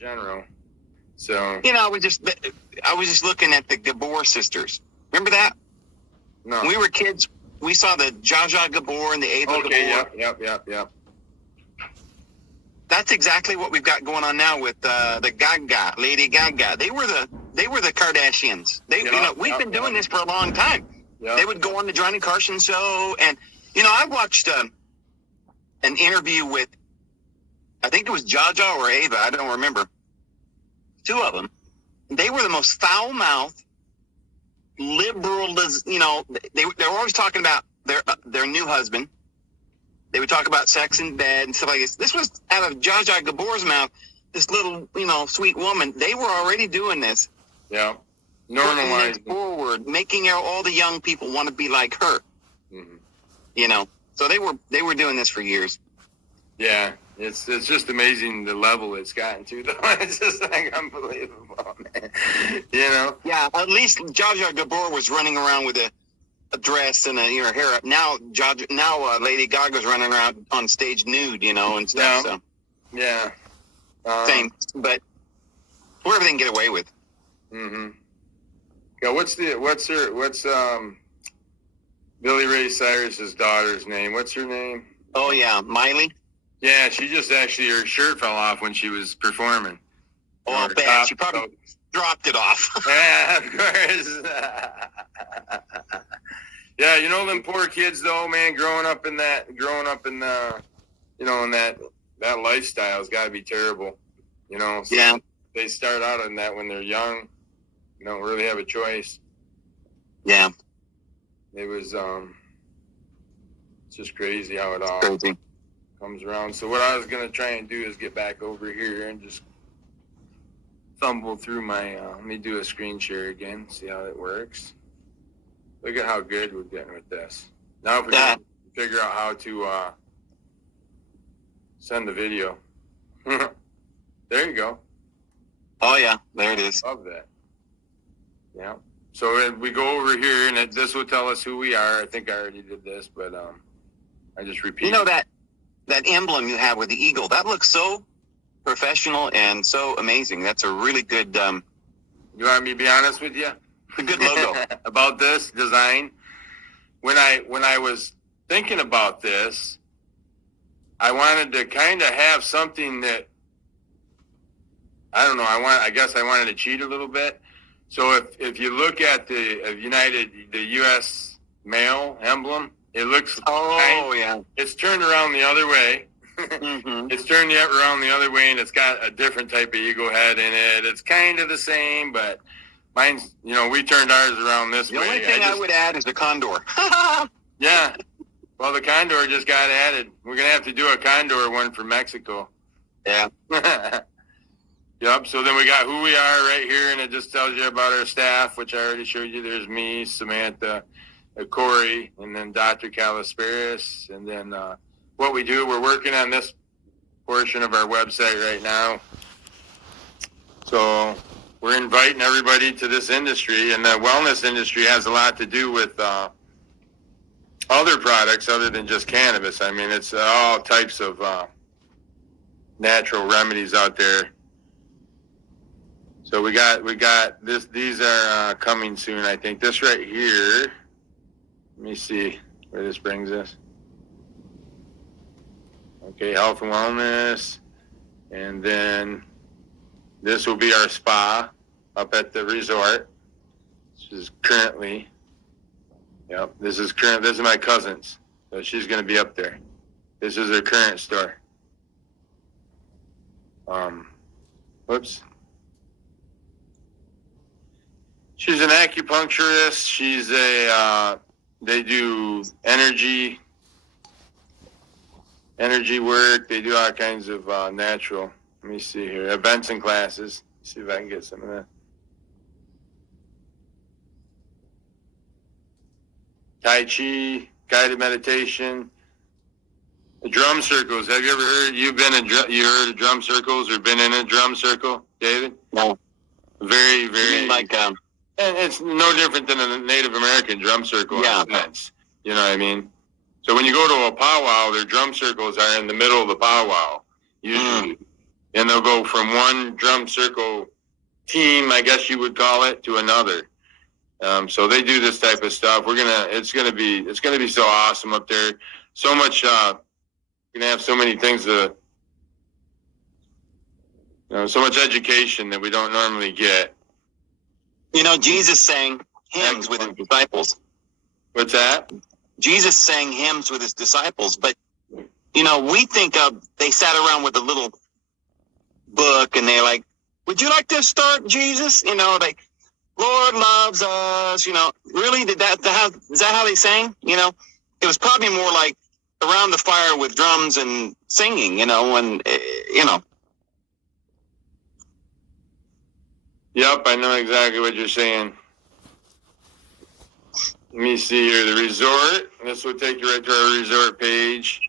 general. So I was just looking at the Gabor sisters. Remember that? no. When we were kids, we saw the Zsa Zsa Gabor and the Ava Gabor. Yep. That's exactly what we've got going on now with the Gaga, Lady Gaga. They were the Kardashians. We've been doing this for a long time. Yep. They would go on the Johnny Carson show, and I watched an interview with, I think it was Zsa Zsa or Ava, I don't remember. Two of them. They were the most foul-mouthed, liberal. They were always talking about their new husband. They would talk about sex in bed and stuff like this. This was out of Zsa Zsa Gabor's mouth. This little, sweet woman. They were already doing this. Yeah. Normalizing forward, making all the young people want to be like her. Mm-hmm. So they were doing this for years. Yeah, it's just amazing the level it's gotten to, though. It's just like unbelievable, man. Yeah, at least Zsa Zsa Gabor was running around with a dress and her hair up. Now Lady Gaga's running around on stage nude, and stuff. So yeah, same, but whatever they can get away with. Mm-hmm. Yeah, what's Billy Ray Cyrus's daughter's name? What's her name? Oh yeah, Miley. Yeah, she just actually, her shirt fell off when she was performing. Oh, I bet. She probably dropped it off. Yeah, of course. Yeah, them poor kids though, man, growing up in that lifestyle has got to be terrible. So yeah. They start out in that when they're young, don't really have a choice. Yeah. It was, it's just crazy how it all comes around. So what I was going to try and do is get back over here and just fumble through my, let me do a screen share again, see how it works. Look at how good we're getting with this. Now if we can figure out how to send the video. There you go. Oh yeah, there it is. Love that. Yeah. So we go over here, and this will tell us who we are. I think I already did this, but I just repeat. That emblem you have with the eagle, that looks so professional and so amazing. That's a really good. You want me to be honest with you? A good logo. About this design. When I was thinking about this, I wanted to kind of have something that, I don't know, I guess I wanted to cheat a little bit. So if you look at the U.S. mail emblem, it looks it's turned around the other way. Mm-hmm. It's turned around the other way, and it's got a different type of eagle head in it. It's kind of the same, but mine's, we turned ours around this way. The only thing I would add is the condor. Yeah. Well, the condor just got added. We're going to have to do a condor one for Mexico. Yeah. Yep. So then we got who we are right here, and it just tells you about our staff, which I already showed you. There's me, Samantha, Corey, and then Dr. Calisparis. And then what we do, we're working on this portion of our website right now. So we're inviting everybody to this industry, and the wellness industry has a lot to do with other products other than just cannabis. I mean, it's all types of natural remedies out there. So we got this. These are coming soon, I think. This right here. Let me see where this brings us. Okay, health and wellness, and then this will be our spa up at the resort. This is currently. Yep, this is my cousin's, so she's going to be up there. This is her current store. Whoops. She's an acupuncturist. She's they do energy work. They do all kinds of natural. Let me see here. Events and classes. See if I can get some of that. Tai Chi, guided meditation, drum circles. Have you ever heard? You heard of drum circles or been in a drum circle, David? No. Very, very. You mean like and it's no different than a Native American drum circle. Yeah. In a sense. You know what I mean? So when you go to a powwow, their drum circles are in the middle of the powwow, usually. and they'll go from one drum circle team, I guess you would call it, to another. So they do this type of stuff. It's gonna be so awesome up there. So much, we're gonna have so many things to, so much education that we don't normally get. Jesus sang hymns with his disciples. What's that? Jesus sang hymns with his disciples, but we think they sat around with a little book and they're like, "Would you like to start, Jesus?" Like, "Lord loves us." Really, is that how they sang? It was probably more like around the fire with drums and singing. And Yep, I know exactly what you're saying. Let me see here. The resort. This will take you right to our resort page.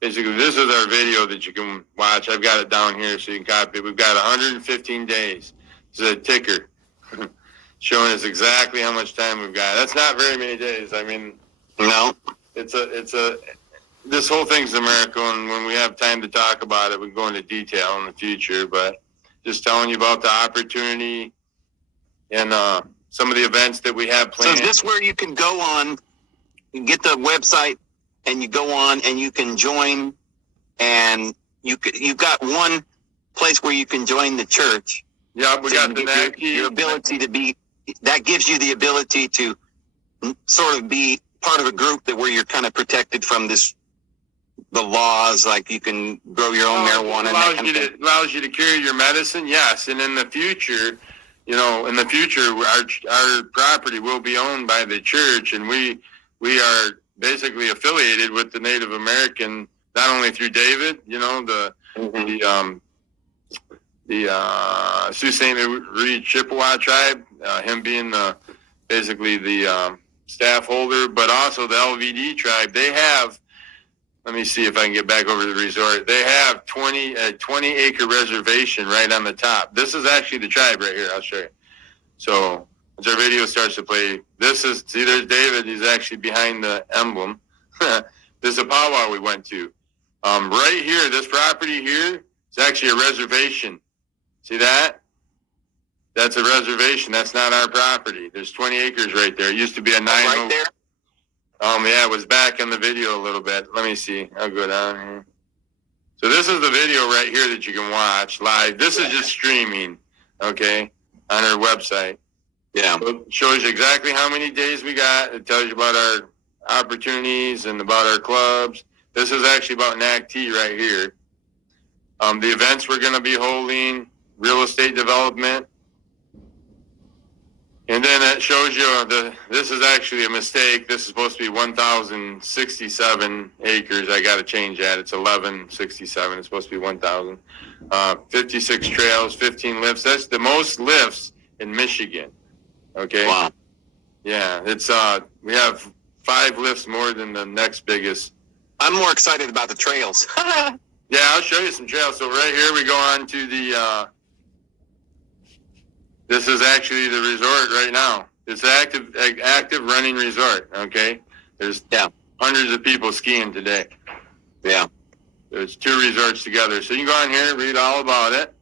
Basically, this is our video that you can watch. I've got it down here so you can copy it. We've got 115 days. This is a ticker showing us exactly how much time we've got. That's not very many days. I mean, no, this whole thing's a miracle, and when we have time to talk about it, we can go into detail in the future. But just telling you about the opportunity and some of the events that we have planned. So is this where you can go on, you get the website, and you go on and you can join, and you've got one place where you can join the church. Yeah, we got the NatT. Your ability to be, that gives you the ability to sort of be part of a group where you're kind of protected from the laws, like you can grow your own marijuana. It allows you to carry your medicine, yes. And in the future, our property will be owned by the church, and we are basically affiliated with the Native American, not only through David, the Sault Ste. Marie Chippewa tribe, him being basically the staff holder, but also the LVD tribe. They have, let me see if I can get back over to the resort. They have a 20-acre reservation right on the top. This is actually the tribe right here. I'll show you. So as our video starts to play, there's David. He's actually behind the emblem. This is a powwow we went to. Right here, this property here is actually a reservation. See that? That's a reservation. That's not our property. There's 20 acres right there. It used to be a 9. Right there? Yeah, it was back in the video a little bit. Let me see. I'll go down here. So this is the video right here that you can watch live. This is just streaming, okay, on our website. Yeah. So it shows you exactly how many days we got. It tells you about our opportunities and about our clubs. This is actually about NatT right here. The events we're going to be holding, real estate development. And then it shows you this is actually a mistake. This is supposed to be 1,067 acres. I got to change that. It's 1,167. It's supposed to be 1,000. 56 trails, 15 lifts. That's the most lifts in Michigan. Okay. Wow. Yeah, it's we have 5 lifts more than the next biggest. I'm more excited about the trails. Yeah, I'll show you some trails. So right here we go on to the. This is actually the resort right now. It's an active running resort. Okay, there's hundreds of people skiing today. Yeah, there's 2 resorts together, so you can go on here and read all about it.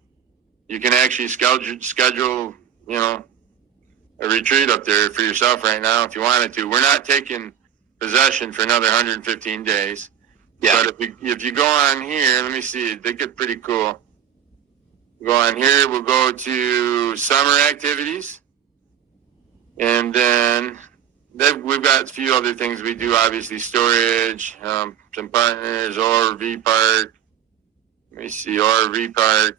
You can actually schedule, a retreat up there for yourself right now if you wanted to. We're not taking possession for another 115 days. Yeah. But if you go on here, let me see. They get pretty cool. Go on here. We'll go to summer activities, and then we've got a few other things we do. Obviously, storage, some partners, RV park. Let me see, RV park.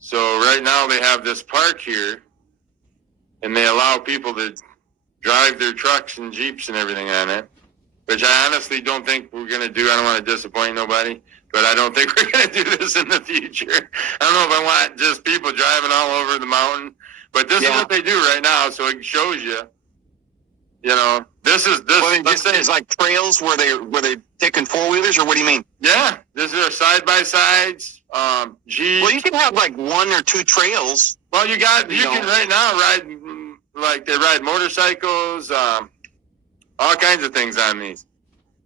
So right now they have this park here, and they allow people to drive their trucks and Jeeps and everything on it, which I honestly don't think we're going to do. I don't want to disappoint nobody, but I don't think we're going to do this in the future. I don't know if I want just people driving all over the mountain, but this is what they do right now, so it shows you. This is this. Well, it's like trails where they're taking 4-wheelers, or what do you mean? Yeah, this is side by sides. Jeeps. Well, you can have like 1 or 2 trails. Well, you can right now ride, like they ride motorcycles, all kinds of things on these.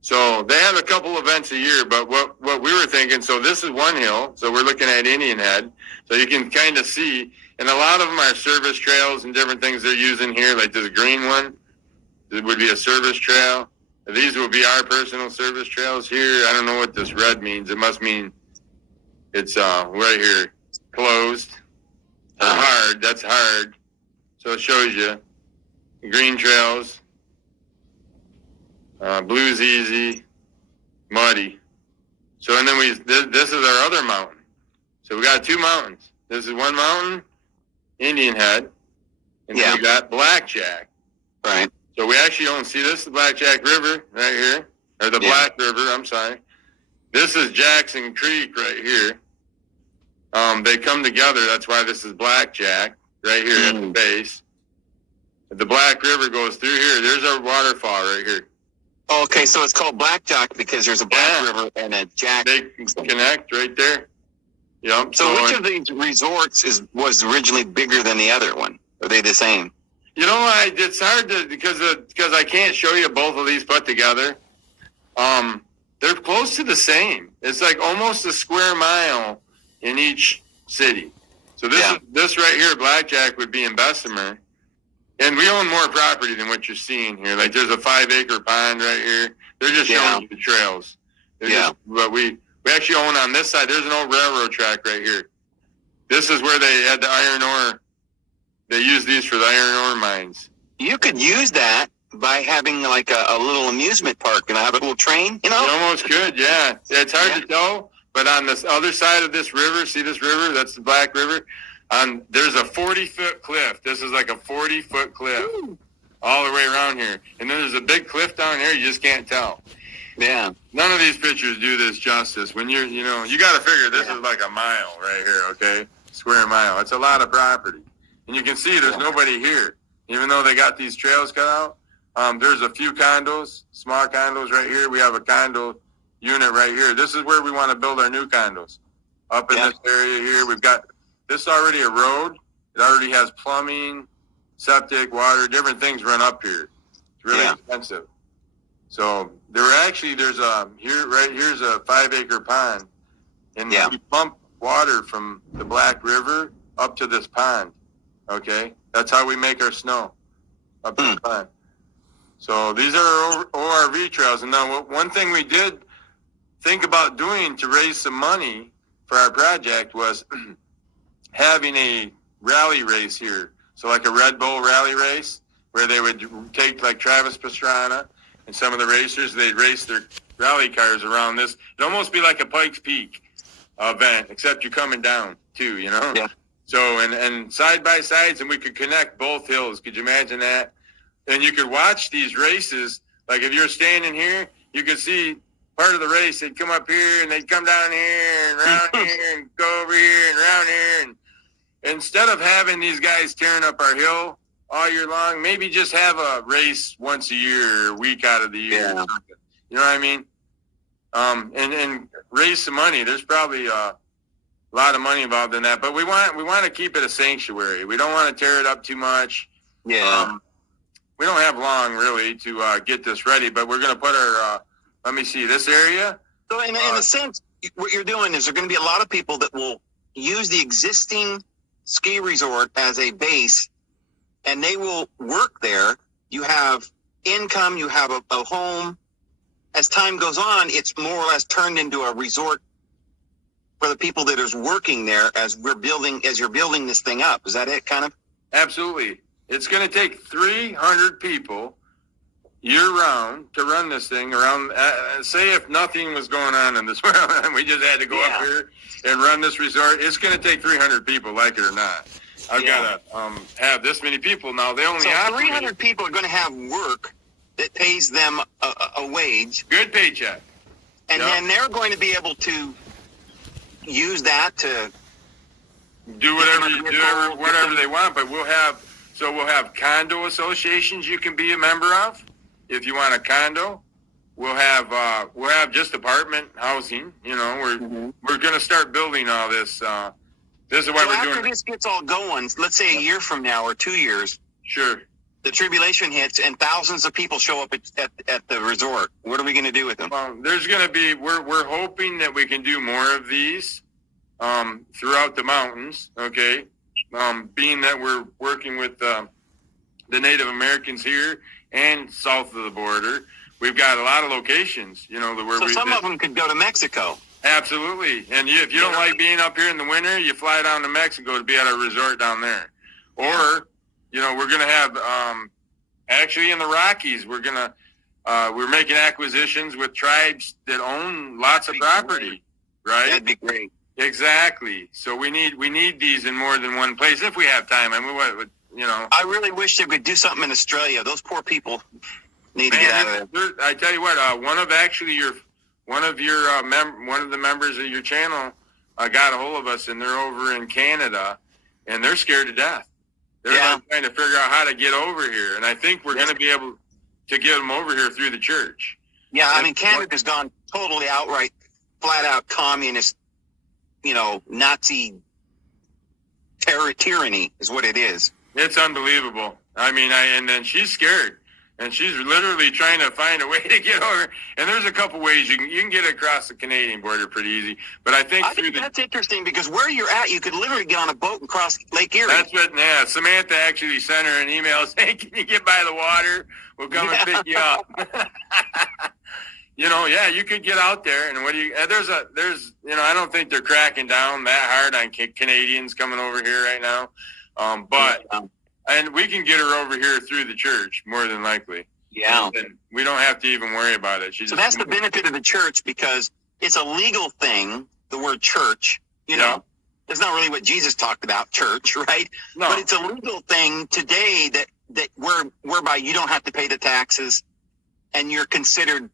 So they have a couple events a year, but what we were thinking, so this is one hill, so we're looking at Indian Head, so you can kind of see, and a lot of them are service trails and different things they're using here, like this green one, it would be a service trail. These will be our personal service trails here. I don't know what this red means. It must mean it's right here, closed, or hard, that's hard. So it shows you green trails. Blue's easy, muddy. So, and then this is our other mountain. So we got two mountains. This is one mountain, Indian Head, and then we got Blackjack. Right. So we actually own, see this is the Blackjack River right here, or the Black River, I'm sorry. This is Jackson Creek right here. They come together, that's why this is Blackjack, right here at the base. The Black River goes through here. There's our waterfall right here. Okay, so it's called Blackjack because there's a Black River and a Jack. They connect right there. Yep. So which of these resorts was originally bigger than the other one? Are they the same? You know, it's hard to because I can't show you both of these put together. They're close to the same. It's like almost a square mile in each city. So this right here, Blackjack, would be in Bessemer. And we own more property than what you're seeing here. Like there's a 5-acre pond right here. They're just showing you the trails. But we actually own on this side. There's an old railroad track right here. This is where they had the iron ore. They use these for the iron ore mines. You could use that by having like a little amusement park and have a little train, you know? You almost could, yeah. It's hard to tell, but on this other side of this river, see this river? That's the Black River. There's a 40-foot cliff. This is like a 40-foot cliff all the way around here. And then there's a big cliff down here. You just can't tell. Yeah. None of these pictures do this justice. When you got to figure this is like a mile right here, okay? Square mile. It's a lot of property. And you can see there's nobody here. Even though they got these trails cut out, there's a few condos, small condos right here. We have a condo unit right here. This is where we want to build our new condos. Up in this area here, we've got this already a road. It already has plumbing, septic, water, different things run up here. It's really expensive. So here's a 5-acre pond. And we pump water from the Black River up to this pond. Okay? That's how we make our snow. Up to the pond. So these are ORV trails. And now one thing we did think about doing to raise some money for our project was having a rally race here. So like a Red Bull rally race where they would take like Travis Pastrana and some of the racers, they'd race their rally cars around this. It'd almost be like a Pikes Peak event, except you're coming down too, you know? Yeah. So, and side by sides, and we could connect both hills. Could you imagine that? And you could watch these races. Like if you're standing here, you could see part of the race. They'd come up here and they'd come down here and around here and go over here and around here. And instead of having these guys tearing up our hill all year long, maybe just have a race once a year or a week out of the year. Or something. You know what I mean? And raise some money. There's probably a lot of money involved in that, but we want to keep it a sanctuary. We don't want to tear it up too much. Yeah. We don't have long really to get this ready, but we're going to put our. Let me see this area. So in a sense, what you're doing is there going to be a lot of people that will use the existing ski resort as a base, and they will work there. You have income, you have a home. As time goes on, it's more or less turned into a resort for the people that is working there as you're building this thing up. Is that it, kind of? Absolutely. It's going to take 300 people year-round to run this thing around. Say if nothing was going on in this world and we just had to go up here and run this resort, it's going to take 300 people, like it or not. I've got to have this many people now. They only so 300 people are going to have work that pays them a wage. Good paycheck. And then they're going to be able to use that to do whatever they want. But we'll have condo associations you can be a member of if you want a condo. We'll have just apartment housing. You know, we're going to start building all this. This is why we're doing. After this gets all going, let's say a year from now or 2 years. Sure. the tribulation hits and thousands of people show up at the resort. What are we going to do with them? There's going to be, we're hoping that we can do more of these throughout the mountains, okay? Being that we're working with the Native Americans here and south of the border, we've got a lot of locations, you know. So some of them could go to Mexico. Absolutely. And if you don't like being up here in the winter, you fly down to Mexico to be at a resort down there. Or, you know, we're going to have, actually in the Rockies, we're making acquisitions with tribes that own lots of property, right? That'd be great. Exactly. So we need these in more than one place if we have time. I mean, you know. I really wish they would do something in Australia. Those poor people need to get out of there. I tell you what, one of the members of your channel got a hold of us, and they're over in Canada, and they're scared to death. They're like trying to figure out how to get over here, and I think we're going to be able to get them over here through the church. Yeah, I mean, Canada's gone totally outright, flat out communist, you know, Nazi tyranny is what it is. It's unbelievable. I mean, and then she's scared. And she's literally trying to find a way to get over. And there's a couple ways you can get across the Canadian border pretty easy. But I think that's interesting because where you're at, you could literally get on a boat and cross Lake Erie. That's what. Yeah, Samantha actually sent her an email saying, "Can you get by the water? We'll come and pick you up." You know, yeah, you could get out there. And what do you? There's you know, I don't think they're cracking down that hard on Canadians coming over here right now. And we can get her over here through the church, more than likely. Yeah. And we don't have to even worry about it. So that's the benefit of the church, because it's a legal thing, the word church. You know, it's not really what Jesus talked about, church, right? No. But it's a legal thing today that whereby you don't have to pay the taxes and you're considered,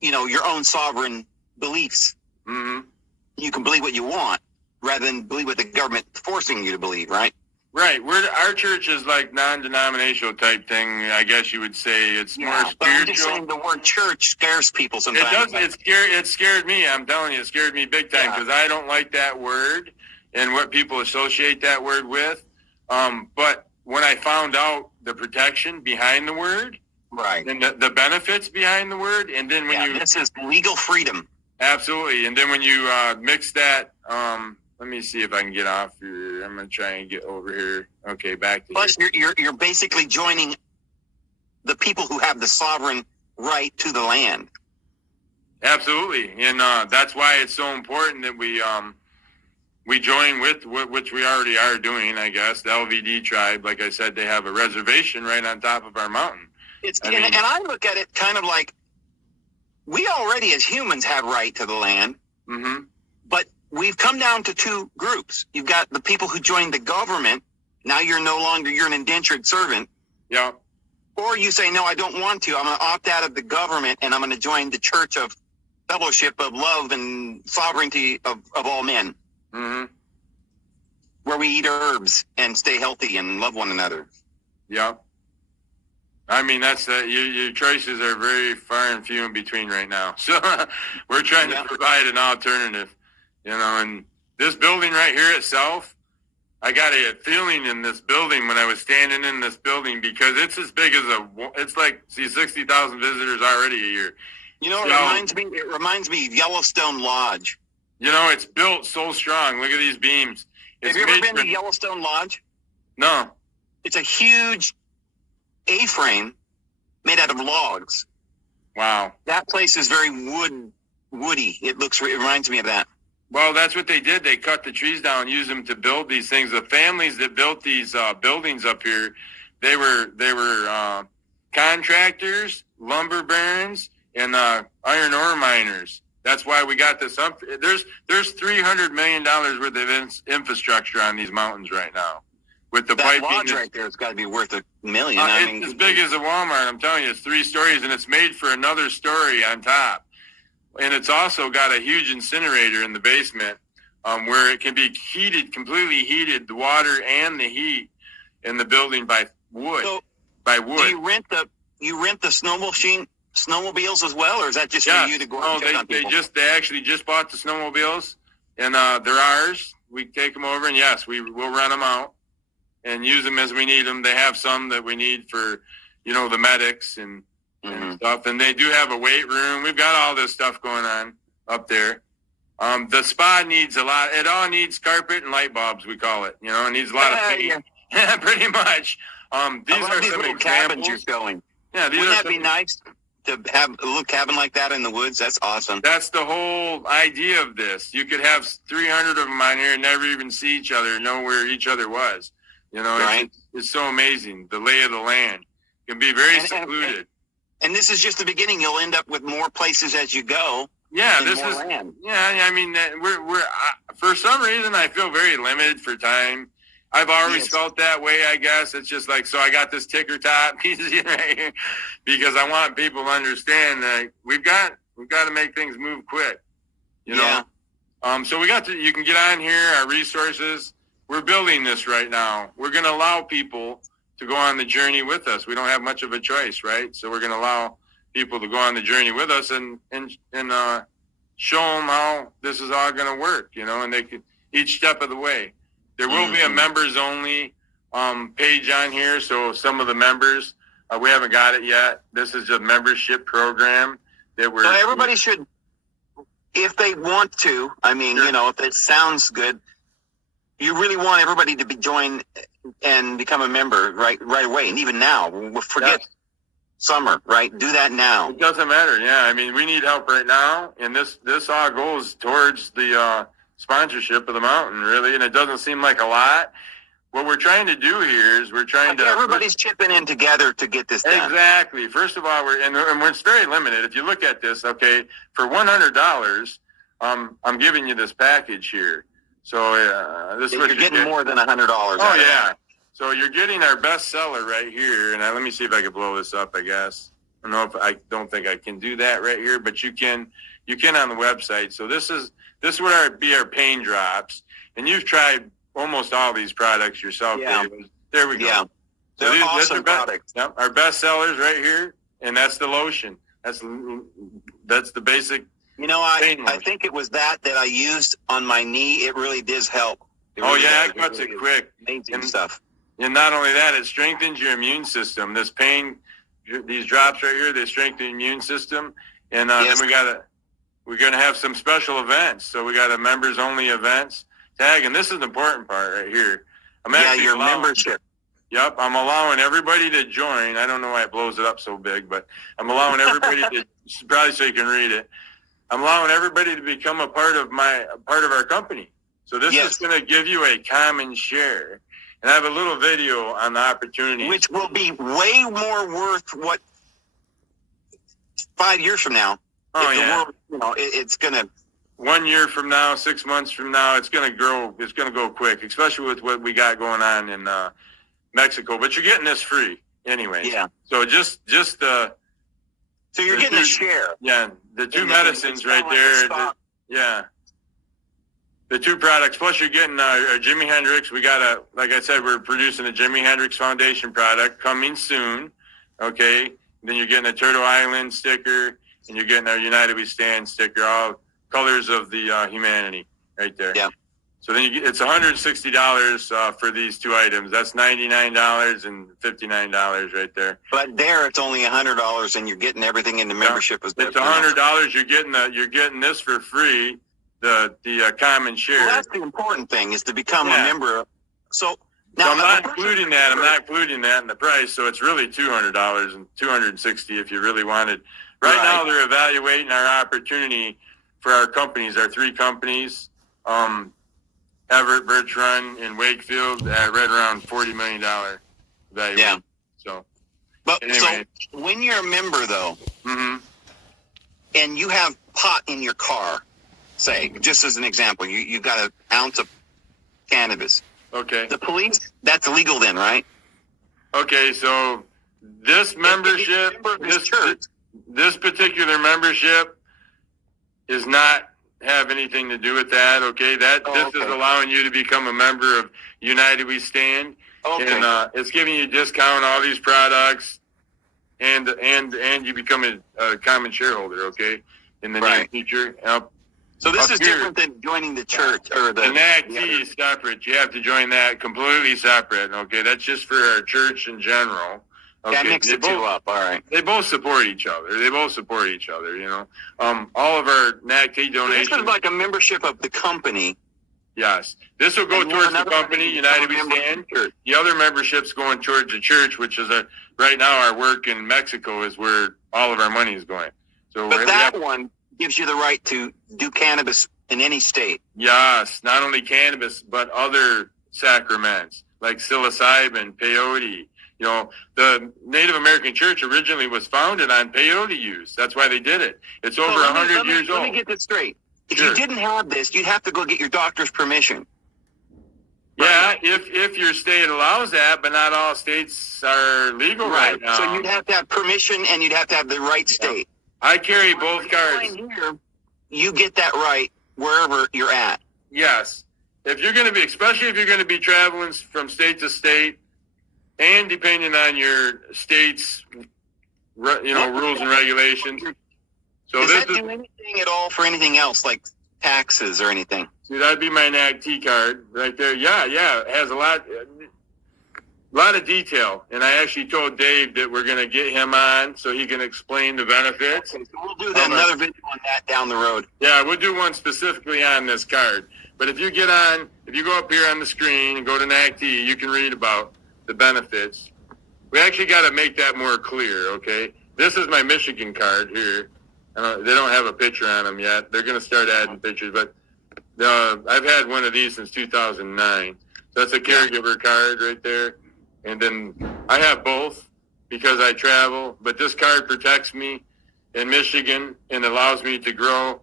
you know, your own sovereign beliefs. Mm-hmm. You can believe what you want rather than believe what the government forcing you to believe, right? Right. Our church is like non-denominational type thing, I guess you would say. It's more spiritual. But I'm just saying the word church scares people sometimes. It scared me. I'm telling you, it scared me big time because I don't like that word and what people associate that word with. But when I found out the protection behind the word, right, and the benefits behind the word, and then when this is legal freedom. Absolutely. And then when you mix that, let me see if I can get off here. I'm going to try and get over here. Okay, back to Plus, here. you're basically joining the people who have the sovereign right to the land. Absolutely. And that's why it's so important that we join with, which we already are doing, I guess, the LVD tribe. Like I said, they have a reservation right on top of our mountain. And I look at it kind of like we already as humans have right to the land. Mm-hmm. But we've come down to two groups. You've got the people who joined the government. Now you're an indentured servant. Yeah. Or you say, no, I don't want to. I'm going to opt out of the government and I'm going to join the church of fellowship of love and sovereignty of all men. Mm-hmm. Where we eat herbs and stay healthy and love one another. Yeah. I mean, that's your choices are very far and few in between right now. So we're trying to provide an alternative. You know, and this building right here itself, I got a feeling in this building when I was standing in this building because it's as big as it's like 60,000 visitors already a year. You know, it reminds me of Yellowstone Lodge. You know, it's built so strong. Look at these beams. Have you ever been to Yellowstone Lodge? No. It's a huge A-frame made out of logs. Wow. That place is very woody. It reminds me of that. Well, that's what they did. They cut the trees down, used them to build these things. The families that built these buildings up here, they were contractors, lumber barons, and iron ore miners. That's why we got this up. There's $300 million worth of infrastructure on these mountains right now. With the that lodge right there, it's got to be worth $1 million. It's as big as a Walmart. I'm telling you, it's 3 stories, and it's made for another story on top. And it's also got a huge incinerator in the basement where it can be heated, completely heated, the water and the heat in the building by wood. Do you rent the snowmobiles as well, or is that just for you to go and check on people? They actually just bought the snowmobiles, and they're ours. We take them over, and yes, we'll rent them out. and use them as we need them. They have some that we need for, the medics and stuff. And they do have a weight room. We've got all this stuff going on up there. The spa needs a lot. It all needs carpet and light bulbs, we call it. It needs a lot of paint. Yeah, pretty much. These are these some little examples. cabins you're going. Yeah, wouldn't that be nice to have a little cabin like that in the woods? That's awesome. That's the whole idea of this. You could have 300 of them on here and never even see each other, know where each other was. Right. It's so amazing. The lay of the land can be very secluded. And this is just the beginning. You'll end up with more places as you go. Yeah, this is land. Yeah. I mean, we're for some reason I feel very limited for time. I've always felt that way. I guess it's just like, so I got this ticker top piece right here because I want people to understand that we've got to make things move quick. So you can get on here. Our resources. We're building this right now. We're going to allow people to go on the journey with us. We don't have much of a choice, right? So we're going to allow people to go on the journey with us and show them how this is all going to work, and they can each step of the way. There will be a members only page on here. So some of the members, we haven't got it yet. This is a membership program that So everybody should, if they want to, if it sounds good, you really want everybody to join and become a member right away. And even now, forget summer, right? Do that now. It doesn't matter. Yeah. I mean, we need help right now. And this all goes towards the sponsorship of the mountain, really. And it doesn't seem like a lot. What we're trying to do here is everybody's chipping in together to get this done. Exactly. First of all, it's very limited. If you look at this, okay, for $100, I'm giving you this package here. So this is what you're getting more than $100. Oh yeah. So you're getting our best seller right here, and let me see if I can blow this up. I guess I don't think I can do that right here, but you can on the website. So this would be our pain drops, and you've tried almost all these products yourself. Yeah. David. There we go. Yeah. They're awesome products. Yep, our best sellers right here, and that's the lotion. That's the basic. I think it was that I used on my knee. It really does help. It cuts it quick. Amazing stuff. And not only that, it strengthens your immune system. This pain, these drops right here, they strengthen the immune system. And then we're going to have some special events. So we got a members only events tag. And this is the important part right here. Your membership. Yep. I'm allowing everybody to join. I don't know why it blows it up so big, but I'm allowing everybody to, probably so you can read it. I'm allowing everybody to become a part of our company. So this is going to give you a common share. And I have a little video on the opportunity. Which will be way more worth 5 years from now. Oh, yeah. The world, it's going to. 1 year from now, 6 months from now, it's going to grow. It's going to go quick, especially with what we got going on in Mexico. But you're getting this free anyways. Yeah. So just So you're getting a share. Yeah. The two medicines right there. The two products, plus you're getting our Jimi Hendrix. We got like I said, we're producing a Jimi Hendrix Foundation product coming soon. Okay. Then you're getting a Turtle Island sticker, and you're getting our United We Stand sticker, all colors of the humanity right there. Yeah. So then it's $160 for these two items. That's $99 and $59 right there. But there, it's only $100, and you're getting everything in the membership. It's $100. You're getting this for free. The common share. Well, that's the important thing, is to become a member. So now I'm not including that. I'm not including that in the price. So it's really $200 and $260 if you really wanted. Right now, they're evaluating our opportunity for our companies, our three companies, Everett, Birch Run, and Wakefield, at right around $40 million valuation. Yeah. So, so when you're a member, though, and you have pot in your car, say, just as an example, you got an ounce of cannabis. Okay. The police, that's illegal then, right? Okay, so this membership, this particular membership is not have anything to do with that, okay? This is allowing you to become a member of United We Stand. Okay. And it's giving you a discount on all these products, and you become a common shareholder, okay, in the near future. So this Up is here, different than joining the church or the NatT the other- is separate. You have to join that completely separate. Okay, that's just for our church in general. Okay, that mix the two up. All right. They both support each other. You know, all of our NatT So donations. this is like a membership of the company. Yes, this will go And towards the another company, one is United We become a member Stand. of the church. The other membership's going towards the church, which is right now our work in Mexico is where all of our money is going. So But that one gives you the right to do cannabis in any state. yes, not only cannabis, but other sacraments like psilocybin, peyote. You know, the Native American Church originally was founded on peyote use. That's why they did it. It's over 100 years old. Let me get this straight. If Sure. you didn't have this, you'd have to go get your doctor's permission. Yeah, if your state allows that, but not all states are legal right now. So you'd have to have permission and you'd have to have the right state. I carry both cards. Here, you get that right wherever you're at. Yes. If you're going to be, especially if you're going to be traveling from state to state, and depending on your state's, rules and regulations. So Does that do anything at all for anything else, like taxes or anything? See, that'd be my NatT card right there. Yeah, it has a lot of detail. And I actually told Dave that we're going to get him on so he can explain the benefits. Okay, so we'll do that another video on that down the road. Yeah, we'll do one specifically on this card. But if you go up here on the screen and go to NatT, you can read about the benefits. We actually got to make that more clear, okay? This is my Michigan card here. They don't have a picture on them yet. They're going to start adding pictures, but I've had one of these since 2009. So that's a caregiver card right there. And then I have both because I travel, but this card protects me in Michigan and allows me to grow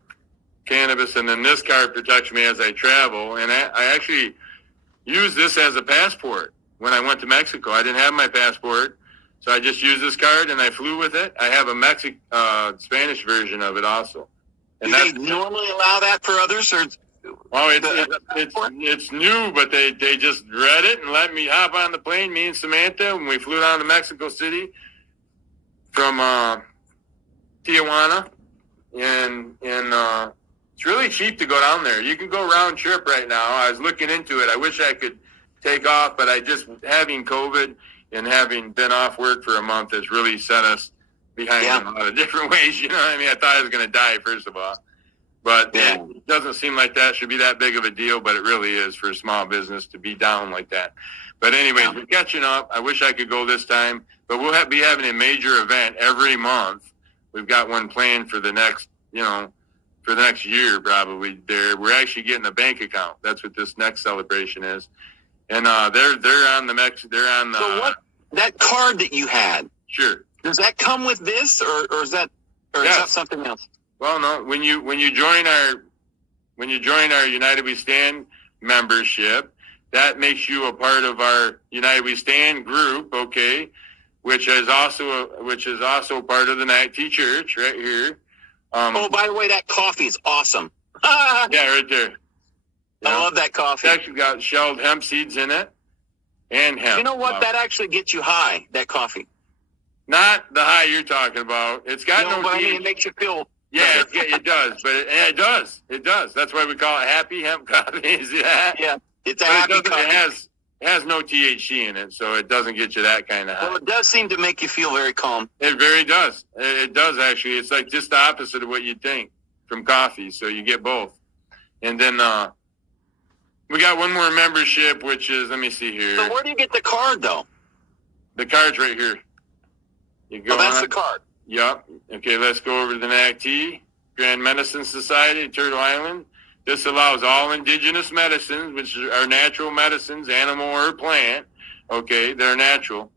cannabis. And then this card protects me as I travel. And I actually use this as a passport. When I went to Mexico, I didn't have my passport, so I just used this card and I flew with it. I have a Spanish version of it also. And do they normally allow that for others, or? Oh, it's new, but they just read it and let me hop on the plane. Me and Samantha, when we flew down to Mexico City from Tijuana, and it's really cheap to go down there. You can go round trip right now. I was looking into it. I wish I could take off, but having COVID and having been off work for a month has really set us behind in a lot of different ways. You know what I mean? I thought I was going to die, first of all. But it doesn't seem like that should be that big of a deal, but it really is for a small business to be down like that. But anyways, we're catching up. I wish I could go this time, but we'll be having a major event every month. We've got one planned for the next, for the next year probably. We're actually getting a bank account. That's what this next celebration is. And they're on the So what, that card that you had? Sure. Does that come with this, or is that something else? Well, no. When you join our United We Stand membership, that makes you a part of our United We Stand group, okay? Which is also part of the NatT Church right here. Oh, by the way, that coffee is awesome. Yeah, right there. I love that coffee. It's actually got shelled hemp seeds in it and hemp. You know what? That actually gets you high, that coffee. Not the high you're talking about. It's got no but I mean, THC. it makes you feel Yeah, it does. But it does. It does. That's why we call it happy hemp coffee. See that? Yeah, it's a But happy coffee. it has no THC in it, so it doesn't get you that kind of high. Well, it does seem to make you feel very calm. It very does. It does, actually. It's like just the opposite of what you'd think from coffee, so you get both. And then we got one more membership, which is, let me see here. So where do you get the card, though? The card's right here. You go that's on. the card. Yep. Okay, let's go over to the NatT Grand Medicine Society, Turtle Island. This allows all indigenous medicines, which are natural medicines, animal or plant. Okay, they're natural.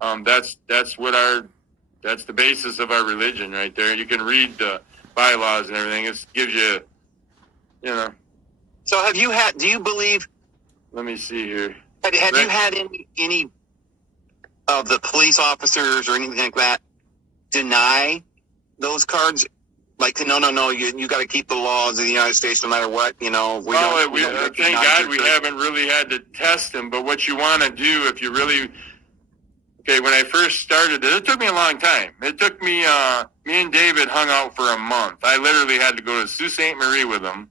That's the basis of our religion right there. You can read the bylaws and everything. It gives you, So do you believe, let me see here. have you had any of the police officers or anything like that deny those cards? Like, no, you got to keep the laws of the United States no matter what, Thank God we haven't really had to test them, but what you want to do if you really, when I first started, it took me a long time. It took me me and David hung out for a month. I literally had to go to Sault Ste. Marie with him.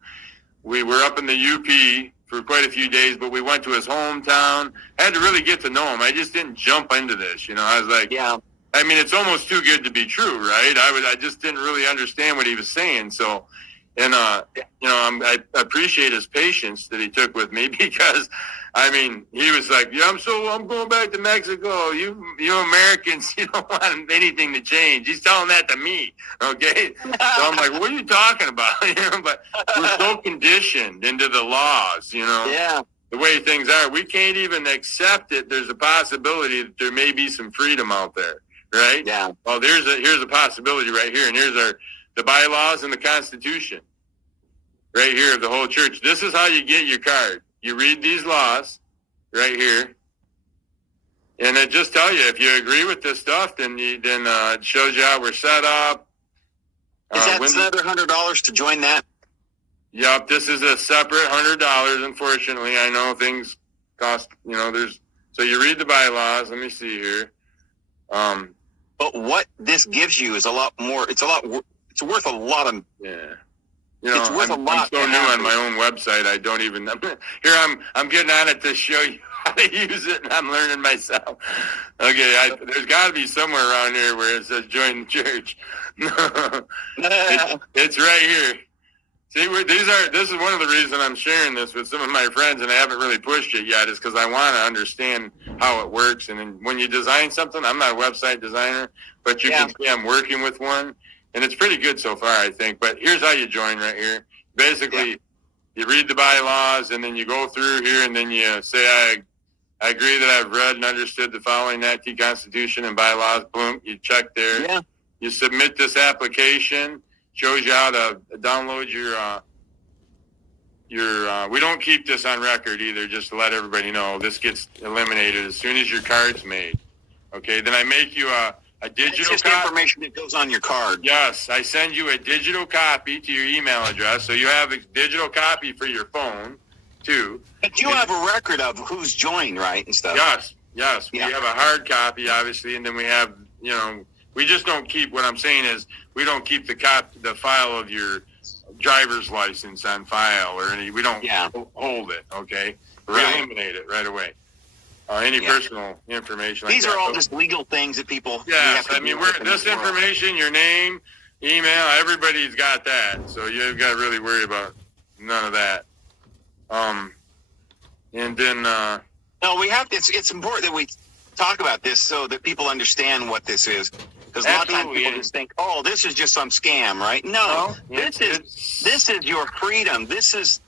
We were up in the UP for quite a few days, but we went to his hometown. I had to really get to know him. I just didn't jump into this, I was like, Yeah. I mean, it's almost too good to be true, right? I just didn't really understand what he was saying. So, and I appreciate his patience that he took with me because, I mean, he was like, yeah, I'm going back to Mexico. You Americans, you don't want anything to change. He's telling that to me, okay? So I'm like, what are you talking about? But we're so conditioned into the laws, Yeah. the way things are. We can't even accept it. There's a possibility that there may be some freedom out there, right? Yeah. Well, here's a possibility right here, and here's the bylaws and the Constitution right here of the whole church. This is how you get your card. You read these laws right here, and it just tell you if you agree with this stuff, then it shows you how we're set up. Is that another $100 to join that? Yep, this is a separate $100. Unfortunately, I know things cost. So you read the bylaws. Let me see here. But what this gives you is a lot more. It's worth a lot of. Yeah. It's worth a lot. I'm so new on my own website. I don't even. I'm getting on it to show you how to use it, and I'm learning myself. Okay, there's got to be somewhere around here where it says join the church. It's right here. See, this is one of the reasons I'm sharing this with some of my friends, and I haven't really pushed it yet, is because I want to understand how it works. And then when you design something, I'm not a website designer, but you can see I'm working with one, and it's pretty good so far, I think. But here's how you join right here. Basically, you read the bylaws, and then you go through here, and then you say, I agree that I've read and understood the following NatT Constitution and bylaws. Boom, you check there. Yeah. You submit this application. Shows you how to download your we don't keep this on record either, just to let everybody know. This gets eliminated as soon as your card's made. Okay, then I make you a digital It's just copy. information that goes on your card. Yes, I send you a digital copy to your email address, so you have a digital copy for your phone, too. But you have a record of who's joined, right, and stuff. Yes. We have a hard copy, obviously, and then we have, we just don't keep, what I'm saying is, we don't keep the file of your driver's license on file or we don't hold it, okay? We eliminate it right away. Any personal information like These that. are all just legal things that people... Yes, I mean, this information, your name, email, everybody's got that. So you've got to really worry about none of that. And then... No, we have to... It's important that we talk about this so that people understand what this is. Because a lot of times people just think, "Oh, this is just some scam," right? No, this is your freedom. This is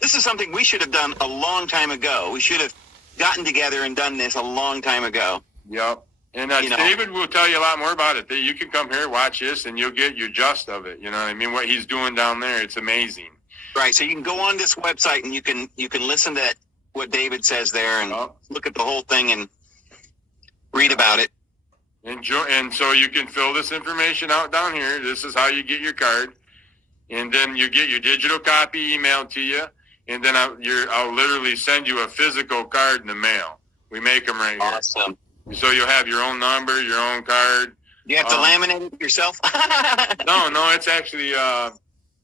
something we should have done a long time ago. We should have gotten together and done this a long time ago. Yep. And David will tell you a lot more about it. You can come here, watch this, and you'll get your gist of it. You know what I mean? What he's doing down there, it's amazing. Right. So you can go on this website and you can listen to what David says there and look at the whole thing and read about it. And so you can fill this information out down here. This is how you get your card. And then you get your digital copy emailed to you. And then I'll literally send you a physical card in the mail. We make them right here. Awesome. So you'll have your own number, your own card. You have to laminate it yourself? No, it's actually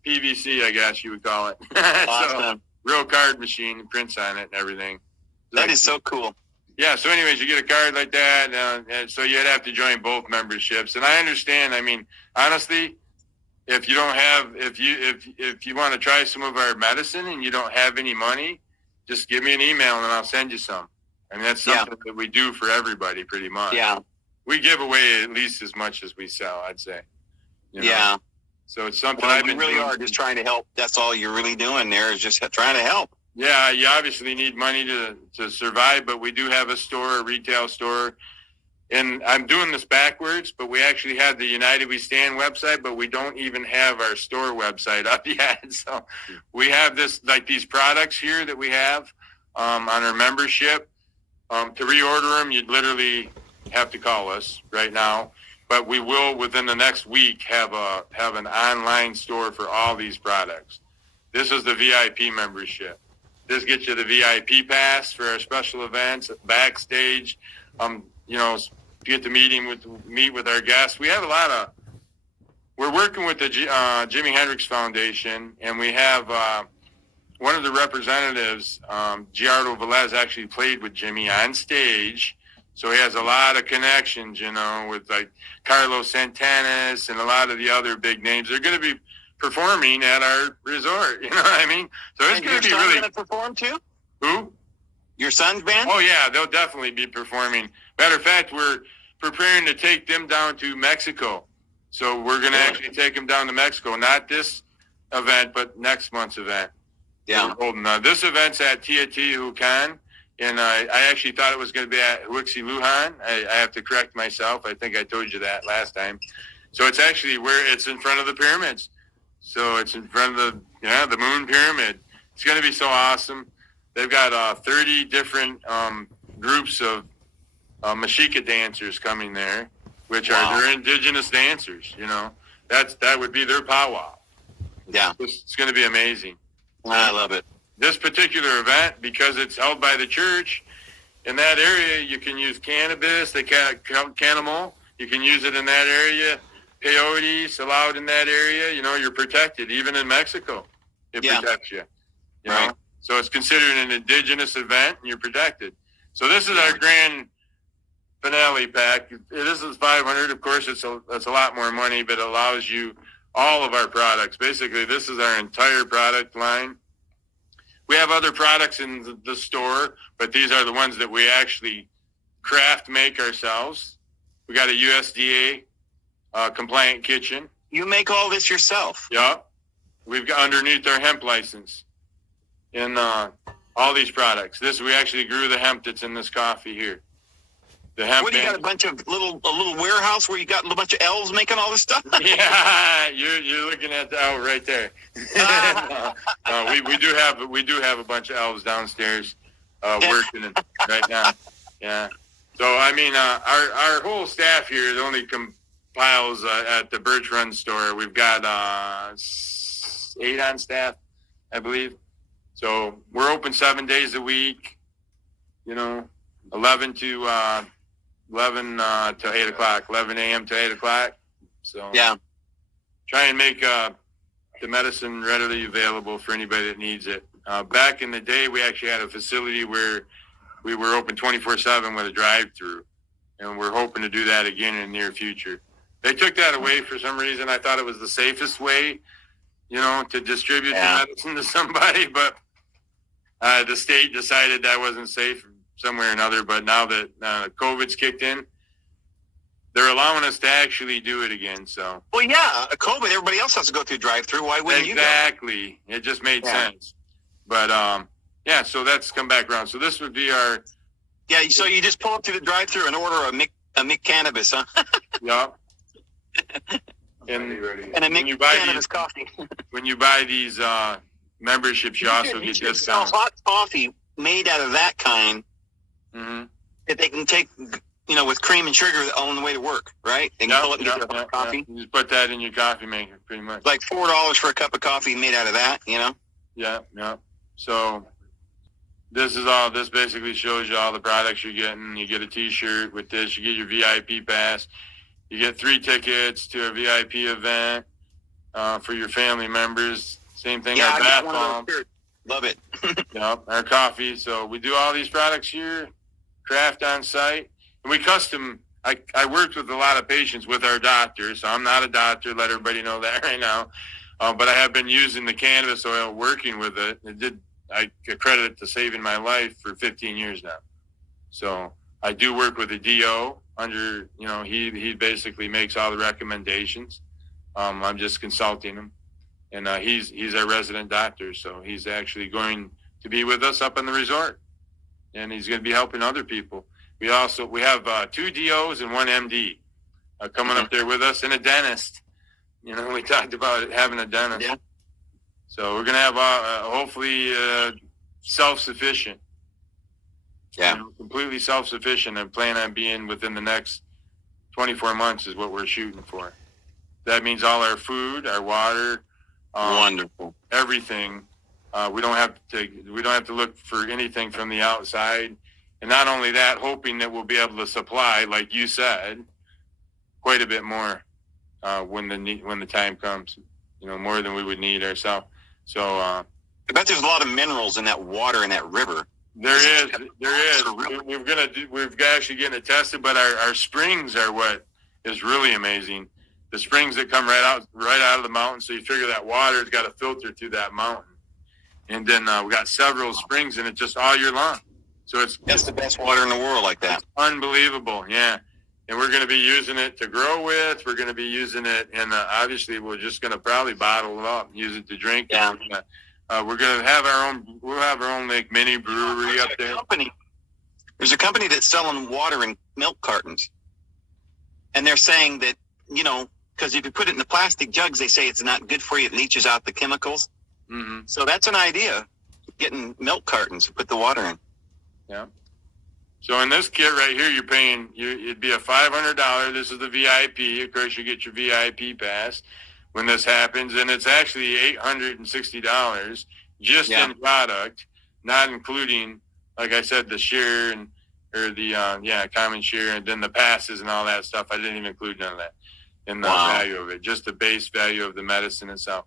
PVC, I guess you would call it. Awesome. So, real card machine, prints on it and everything. That is so cool. Yeah, so anyways, you get a card like that, and so you'd have to join both memberships. And I understand, I mean, honestly, if you don't have, if you want to try some of our medicine and you don't have any money, just give me an email and I'll send you some. I mean, that's something that we do for everybody pretty much. Yeah. We give away at least as much as we sell, I'd say. Yeah. So it's something I've been really hard just trying to help. That's all you're really doing there is just trying to help. Yeah, you obviously need money to survive, but we do have a retail store. And I'm doing this backwards, but we actually have the United We Stand website, but we don't even have our store website up yet. So we have these products here that we have on our membership. To reorder them, you'd literally have to call us right now. But we will, within the next week, have an online store for all these products. This is the VIP membership. This gets you the VIP pass for our special events, backstage. You get to meet with our guests. We have a lot of we're working with the Jimi Hendrix Foundation, and we have one of the representatives, Giardo Velez, actually played with Jimmy on stage. So he has a lot of connections, you know, with like Carlos Santanas and a lot of the other big names. They're going to be performing at our resort, you know what I mean? So it's going to be really... Your son's going to perform too? Who? Your son's band? Oh, yeah, they'll definitely be performing. Matter of fact, we're preparing to take them down to Mexico. So we're going to actually take them down to Mexico. Not this event, but next month's event. Yeah. We're holding, this event's at Teotihuacan, and I actually thought it was going to be at Huixi Lujan. I have to correct myself. I think I told you that last time. So it's actually where it's in front of the pyramids. So it's in front of the Moon Pyramid. It's going to be so awesome. They've got 30 different groups of Mexica dancers coming there, which are their indigenous dancers. You know, that would be their powwow. Yeah, it's going to be amazing. I love it. This particular event, because it's held by the church in that area, you can use cannabis, cannamol. You can use it in that area. Peyotes allowed in that area. You know, you're protected. Even in Mexico, it protects you. You know? So it's considered an indigenous event, and you're protected. So this is our grand finale pack. This is $500. Of course, it's a lot more money, but it allows you all of our products. Basically, this is our entire product line. We have other products in the store, but these are the ones that we actually craft make ourselves. We got a USDA compliant kitchen. You make all this yourself? Yeah. We've got underneath our hemp license in all these products. We actually grew the hemp that's in this coffee here. The hemp. What, do you got a bunch of a little warehouse where you got a bunch of elves making all this stuff? Yeah, you're looking at the elf right there. We do have a bunch of elves downstairs working right now. Yeah. So I mean, our whole staff here only compiles at the Birch Run store. We've got 8 on staff, I believe. So we're open 7 days a week. You know, 11 to 8 o'clock, 11 a.m. to 8 o'clock. So yeah, try and make the medicine readily available for anybody that needs it. Back in the day, we actually had a facility where we were open 24/7 with a drive-through, and we're hoping to do that again in the near future. They took that away for some reason. I thought it was the safest way, you know, to distribute the medicine to somebody, but the state decided that wasn't safe somewhere or another. But now that COVID's kicked in, they're allowing us to actually do it again. So, well, yeah, COVID, everybody else has to go through drive-through. Why wouldn't you go? Exactly. It just made sense. But yeah, so that's come back around. So this would be our. Yeah, so you just pull up to the drive-through and order a Mick Cannabis, huh? Yeah. And a Mick Cannabis coffee. When you buy these memberships, you also get discounts. Sell hot coffee made out of that kind that they can take, you know, with cream and sugar on the way to work, right? They can pull it into a coffee. You just put that in your coffee maker, pretty much. Like $4 for a cup of coffee made out of that, you know? Yeah. So this basically shows you all the products you're getting. You get a T-shirt with this. You get your VIP pass. You get 3 tickets to a VIP event for your family members. Same thing, our bath bomb. Love it. Our coffee. So we do all these products here, craft on site. And we custom. I worked with a lot of patients with our doctors. So I'm not a doctor. Let everybody know that right now. But I have been using the cannabis oil, working with it. I credit it to saving my life for 15 years now. So I do work with a DO under, you know, he basically makes all the recommendations. I'm just consulting him. And he's our resident doctor. So he's actually going to be with us up in the resort. And he's going to be helping other people. We have 2 DOs and 1 MD coming up there with us, and a dentist. You know, we talked about having a dentist. Yeah. So we're going to have hopefully self-sufficient. Yeah. You know, completely self-sufficient, and plan on being within the next 24 months is what we're shooting for. That means all our food, our water, wonderful, everything. We don't have to look for anything from the outside. And not only that, hoping that we'll be able to supply, like you said, quite a bit more when the time comes. More than we would need ourselves. So I bet there's a lot of minerals in that water in that river. There is. We're actually getting it tested, but our springs are what is really amazing. The springs that come right out of the mountain. So you figure that water's got to filter through that mountain, and then we got several springs in it just all year long. So that's the best water in the world, like that. It's unbelievable, yeah. And we're going to be using it to grow with. We're going to be using it, and obviously we're just going to probably bottle it up and use it to drink. Yeah. We're going to have our own. We'll have our own like mini brewery up there. There's a company that's selling water in milk cartons, and they're saying that because if you put it in the plastic jugs, they say it's not good for you. It leaches out the chemicals. Mm-hmm. So that's an idea: getting milk cartons to put the water in. Yeah. So in this kit right here, you're paying. It'd be a $500. This is the VIP. Of course, you get your VIP pass when this happens, and it's actually $860 just in product, not including, like I said, the share or the common share, and then the passes and all that stuff. I didn't even include none of that in the value of it, just the base value of the medicine itself.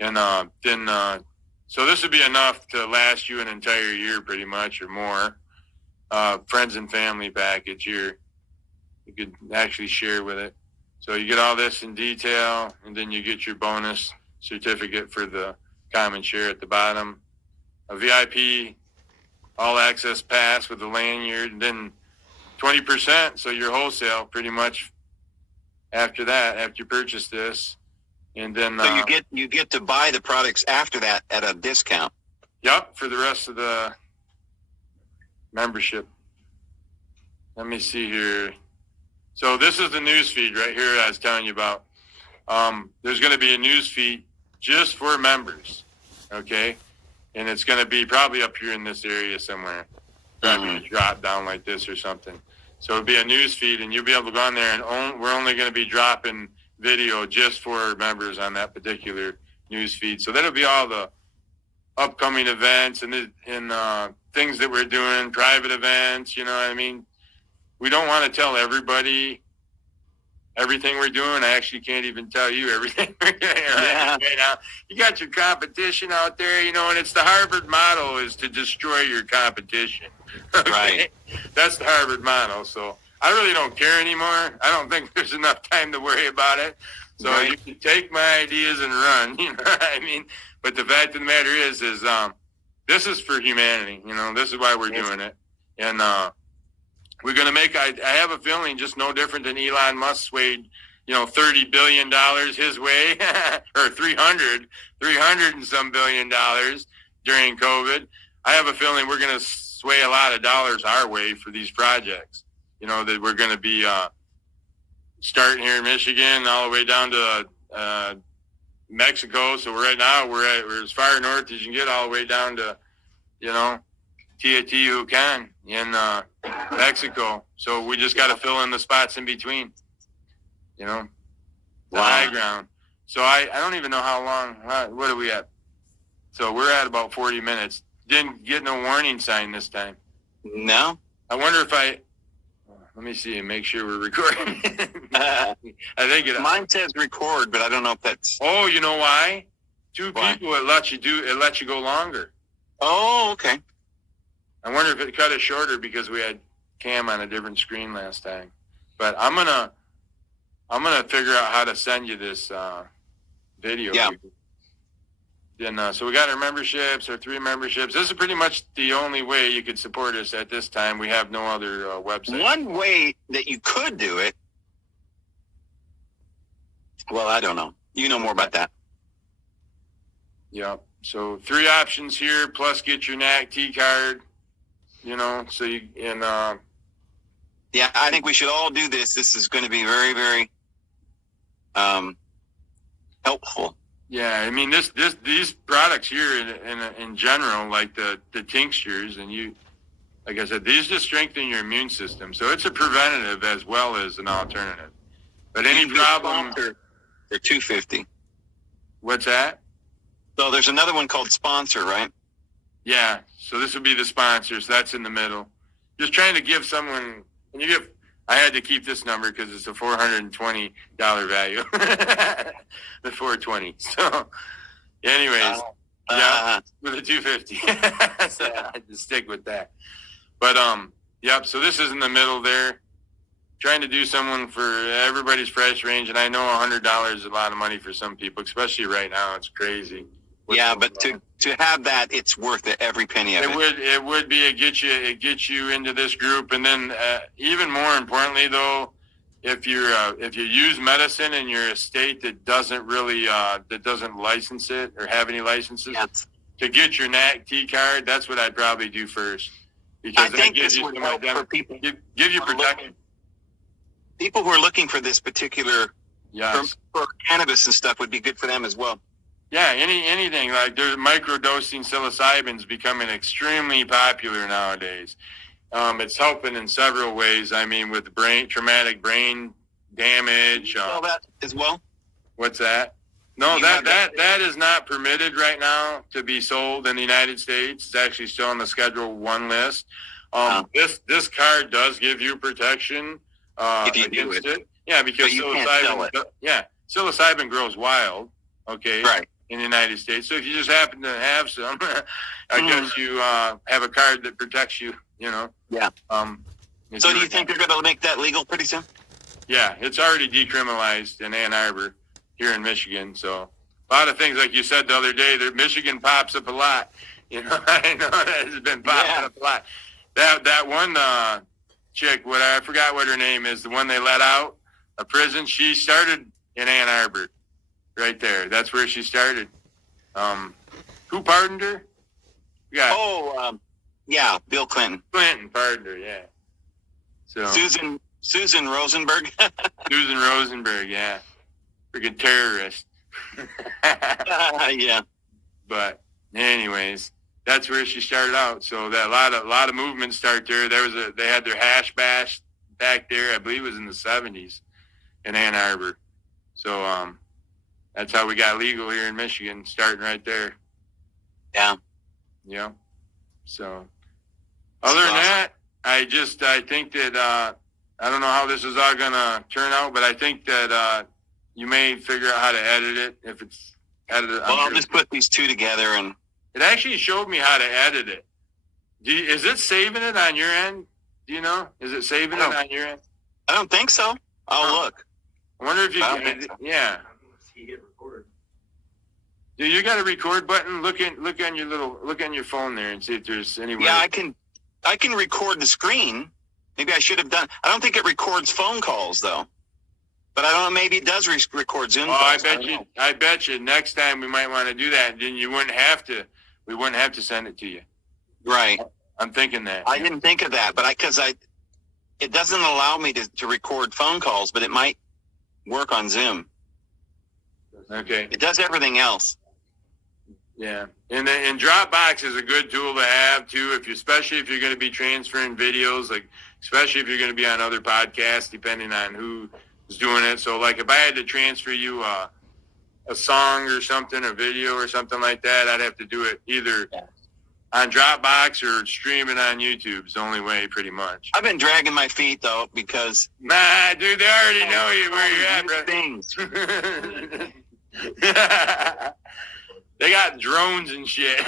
And so this would be enough to last you an entire year, pretty much, or more. Friends and family package here, you could actually share with it. So you get all this in detail, and then you get your bonus certificate for the common share at the bottom. A VIP all-access pass with the lanyard, and then 20%, so your wholesale pretty much after that, after you purchase this. And then so you get to buy the products after that at a discount. Yep, for the rest of the membership. Let me see here. So this is the news feed right here I was telling you about. There's going to be a news feed just for members, okay? And it's going to be probably up here in this area somewhere. Probably drop down like this or something. So it'll be a news feed, and you'll be able to go on there, and we're only going to be dropping video just for members on that particular news feed. So that'll be all the upcoming events and things that we're doing, private events, you know what I mean? We don't want to tell everybody everything we're doing. I actually can't even tell you everything we're doing right now. You got your competition out there, and it's the Harvard model is to destroy your competition. Okay? Right. That's the Harvard model. So I really don't care anymore. I don't think there's enough time to worry about it. So you can take my ideas and run, you know what I mean? But the fact of the matter is this is for humanity. This is why we're doing it. And we're going to make, I have a feeling, just no different than Elon Musk swayed, $30 billion his way, or 300 and some billion dollars during COVID. I have a feeling we're going to sway a lot of dollars our way for these projects, that we're going to be starting here in Michigan all the way down to Mexico. So right now we're as far north as you can get, all the way down to, Teotihuacan in Mexico. So we just got to fill in the spots in between, the high ground. So I don't even know how long, what are we at? So we're at about 40 minutes. Didn't get no warning sign this time. No. I wonder if let me see and make sure we're recording. I think mine says record, but I don't know if that's. Oh, you know why? People, it lets you go longer. Oh, okay. I wonder if it cut it shorter because we had Cam on a different screen last time. But I'm gonna figure out how to send you this video. Yeah. Then so we got our memberships, our 3 memberships. This is pretty much the only way you could support us at this time. We have no other website. One way that you could do it. Well, I don't know. You know more about that. Yeah. So 3 options here, plus get your NatT Card. So you yeah, I think we should all do this. This is going to be very, very helpful. Yeah, I mean these products here in general, like the tinctures, and like I said, these just strengthen your immune system. So it's a preventative as well as an alternative. But any problem for $250. What's that? So there's another one called Sponsor, right? Yeah. So this would be the sponsors. That's in the middle. Just trying to give someone, when you give I had to keep this number because it's a $420 value. The 420. So, anyways, yeah, with a 250. So I had to stick with that. But yep. So this is in the middle there. Trying to do someone for everybody's price range, and I know $100 is a lot of money for some people, especially right now. It's crazy. Yeah, but to have that, it's worth it, every penny of it. It would be. It gets you into this group, and then even more importantly, though, if you use medicine in your state that doesn't really that doesn't license it or have any licenses, yes. To get your NatT card, that's what I'd probably do first, because I think this would help for people. Give you protection. People who are looking for this particular for cannabis and stuff would be good for them as well. Yeah, anything like there's microdosing psilocybin's becoming extremely popular nowadays. It's helping in several ways. I mean, with traumatic brain damage. All that as well. What's that? No, that is not permitted right now to be sold in the United States. It's actually still on the Schedule 1 list. This card does give you protection if you against do it. Yeah, because psilocybin grows wild. Okay. Right. In the United States. So if you just happen to have some, I guess you have a card that protects you, you know. Yeah. So do you think they're going to make that legal pretty soon? Yeah, it's already decriminalized in Ann Arbor here in Michigan. So a lot of things, like you said the other day, Michigan pops up a lot. You know, I know that has been popping up a lot. That one chick, I forgot what her name is, the one they let out of prison, she started in Ann Arbor. Right there. That's where she started. Who pardoned her? Yeah. Yeah, Bill Clinton. Clinton pardoned her, yeah. So Susan Rosenberg. Susan Rosenberg, yeah. Freaking terrorist. Yeah. But anyways, that's where she started out. So that a lot of movements start there. They had their hash bash back there, I believe it was in the 70s in Ann Arbor. So that's how we got legal here in Michigan, starting right there. Yeah. Yeah. So, other than that, I think that I don't know how this is all gonna turn out, but I think that you may figure out how to edit it if it's edited. Well, I'll just put these two together, and it actually showed me how to edit it. Is it saving it on your end? Do you know? Is it saving it on your end? I don't think so. I'll look. I wonder if you can. So. Yeah. Do you got a record button? Look on your phone there and see if there's any way. Yeah, I can record the screen. Maybe I should have done. I don't think it records phone calls though. But I don't know. Maybe it does record Zoom calls. I bet you. Next time we might want to do that. Then you wouldn't have to. We wouldn't have to send it to you. Right. I'm thinking that. I didn't think of that, but it doesn't allow me to record phone calls, but it might work on Zoom. Okay. It does everything else. Yeah, and Dropbox is a good tool to have too, especially if you're going to be transferring videos, like especially if you're going to be on other podcasts, depending on who's doing it. So, like if I had to transfer you a song or something, a video or something like that, I'd have to do it either on Dropbox or stream it on YouTube. It's the only way, pretty much. I've been dragging my feet though because dude, they already know where you're at, brother. Things. They got drones and shit.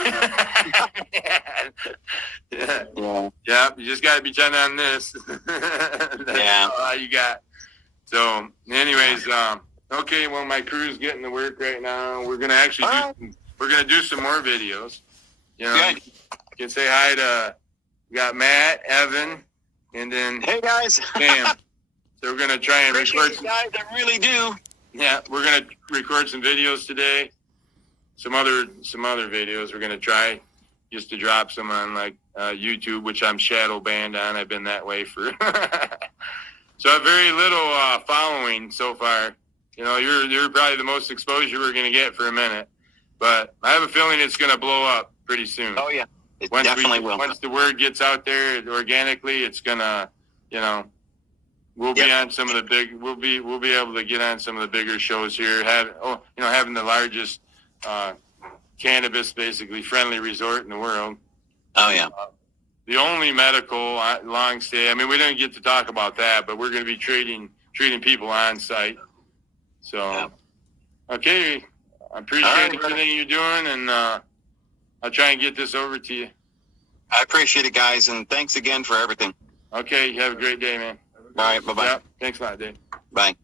Yeah, you just got to be done on this. That's all you got. So, anyways, okay. Well, my crew's getting to work right now. We're gonna actually do some more videos. You know, you can say hi to. We got Matt, Evan, and then hey guys, Sam. So we're gonna try and record some guys. I really do. Yeah, we're gonna record some videos today. Some other videos we're gonna try just to drop some on like YouTube, which I'm shadow banned on. I've been that way for so very little following so far. You know, you're probably the most exposure we're gonna get for a minute, but I have a feeling it's gonna blow up pretty soon. Oh yeah, it definitely will. Once the word gets out there organically, it's gonna, you know, we'll be on some of the big. We'll be able to get on some of the bigger shows here. Having the largest cannabis basically friendly resort in the world. Oh yeah. the only medical long stay. I mean, we didn't get to talk about that, but we're going to be treating people on site. So, Yeah. Okay, I appreciate everything you're doing, and I'll try and get this over to you. I appreciate it, guys, and thanks again for everything. Okay, have a great day, man. All right, bye-bye. Yep, thanks a lot, Dave. Bye.